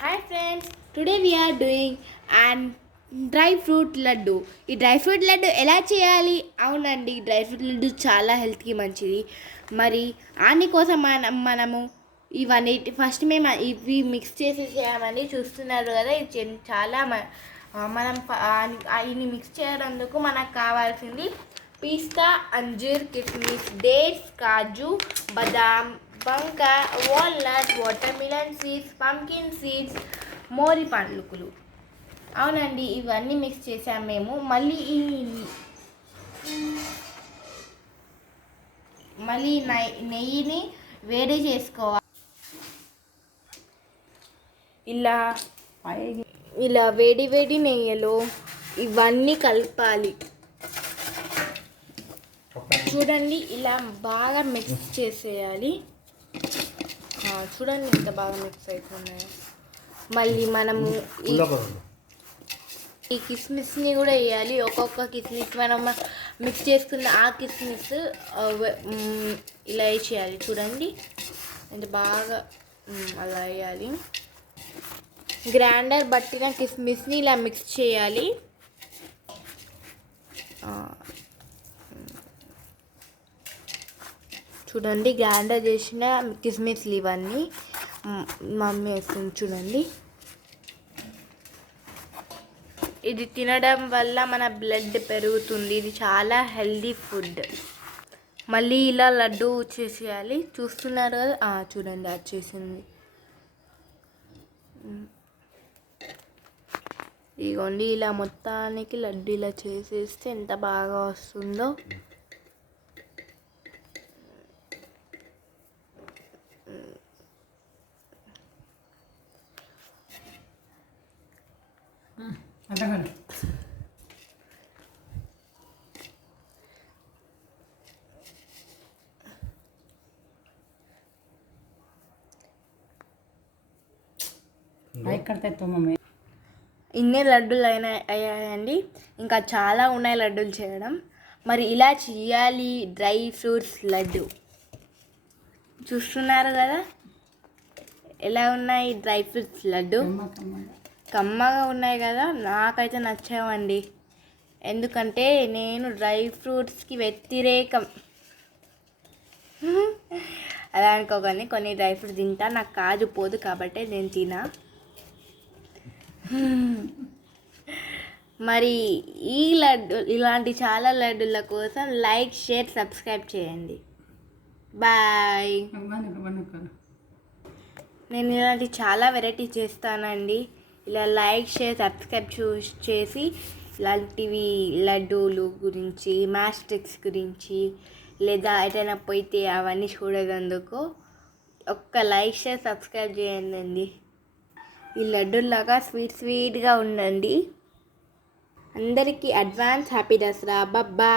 Hi friends, today we are doing an dry fruit laddu. ఈ dry fruit laddu ఎలా చేయాలి? అవునండి, డ్రై ఫ్రూట్ లడ్డు చాలా హెల్త్కి మంచిది. మరి దానికోసం మనము ఇవన్నీ ఫస్ట్ మేము ఇవి మిక్స్ చేసేసామని చూస్తున్నారు కదా. ఇది చాలా మనం ఇవి మిక్స్ చేయడానికి మనకు కావాల్సింది పిస్తా, అంజీర్, కిస్మిస్, డేట్స్, కాజు, బదాం, బంక, walnut, watermelon seeds, pumpkin seeds, మోరి పండ్లుకులు. అవునండి, ఇవన్నీ మిక్స్ చేసాం మేము. మళ్ళీ నెయ్యిని వేడి చేసుకోవాలి. ఇలా వేడి వేడి నెయ్యిలో ఇవన్నీ కలపాలి. చూడండి, ఇలా బాగా మిక్స్ చేసేయాలి. చూడండి ఎంత బాగా మిక్స్ అయిపోయినాయో. మళ్ళీ మనము ఈ కిస్మిస్ని కూడా వేయాలి. ఒక్కొక్క కిస్మిస్ మనం మిక్స్ చేసుకున్న ఆ కిస్మిస్ ఇలా వేసేయాలి. చూడండి ఎంత బాగా అలా వేయాలి. గ్రైండర్ పట్టిన కిస్మిస్ని ఇలా మిక్స్ చేయాలి. చూడండి, గ్రైండర్ చేసిన కిస్మిస్లు ఇవన్నీ మమ్మీ వేస్తుంది. చూడండి, ఇది తినడం వల్ల మన బ్లడ్ పెరుగుతుంది. ఇది చాలా హెల్దీ ఫుడ్. మళ్ళీ ఇలా లడ్డు చేసేయాలి. చూస్తున్నారు కదా, చూడండి వచ్చేసింది. ఇదిగోండి, ఇలా మొత్తానికి లడ్డు ఇలా చేసేస్తే ఎంత బాగా వస్తుందో. ఇన్ని లడ్డూలు అయ్యాయండి. ఇంకా చాలా ఉన్నాయి లడ్డూలు చేయడం. మరి ఇలా చేయాలి డ్రై ఫ్రూట్స్ లడ్డు. చూస్తున్నారు కదా ఎలా ఉన్నాయి డ్రై ఫ్రూట్స్ లడ్డు. కమ్మగా ఉన్నాయి కదా. నాకైతే నచ్చావండి, ఎందుకంటే నేను డ్రై ఫ్రూట్స్కి వ్యతిరేకం. అలా అనుకోగానే కొన్ని డ్రై ఫ్రూట్స్ తింటా, నాకు కాజు పోదు కాబట్టి నేను తినా. మరి ఈ లడ్డు ఇలాంటి చాలా లడ్డూల కోసం లైక్, షేర్, సబ్స్క్రైబ్ చేయండి. బాయ్. నేను ఇలాంటి చాలా వెరైటీ చేస్తానండి. ఇలా లైక్, షేర్, సబ్స్క్రైబ్ చేసి ఇలాంటివి లడ్డూలు గురించి, మ్యాస్టిక్స్ గురించి, లేదా ఎటైనా పోయితే అవన్నీ చూడేందుకు ఒక్క లైక్, షేర్, సబ్స్క్రైబ్ చేయండి. ఈ లడ్డూలాగా స్వీట్గా ఉండండి. అందరికీ అడ్వాన్స్ హ్యాపీ దసరా. బాయ్.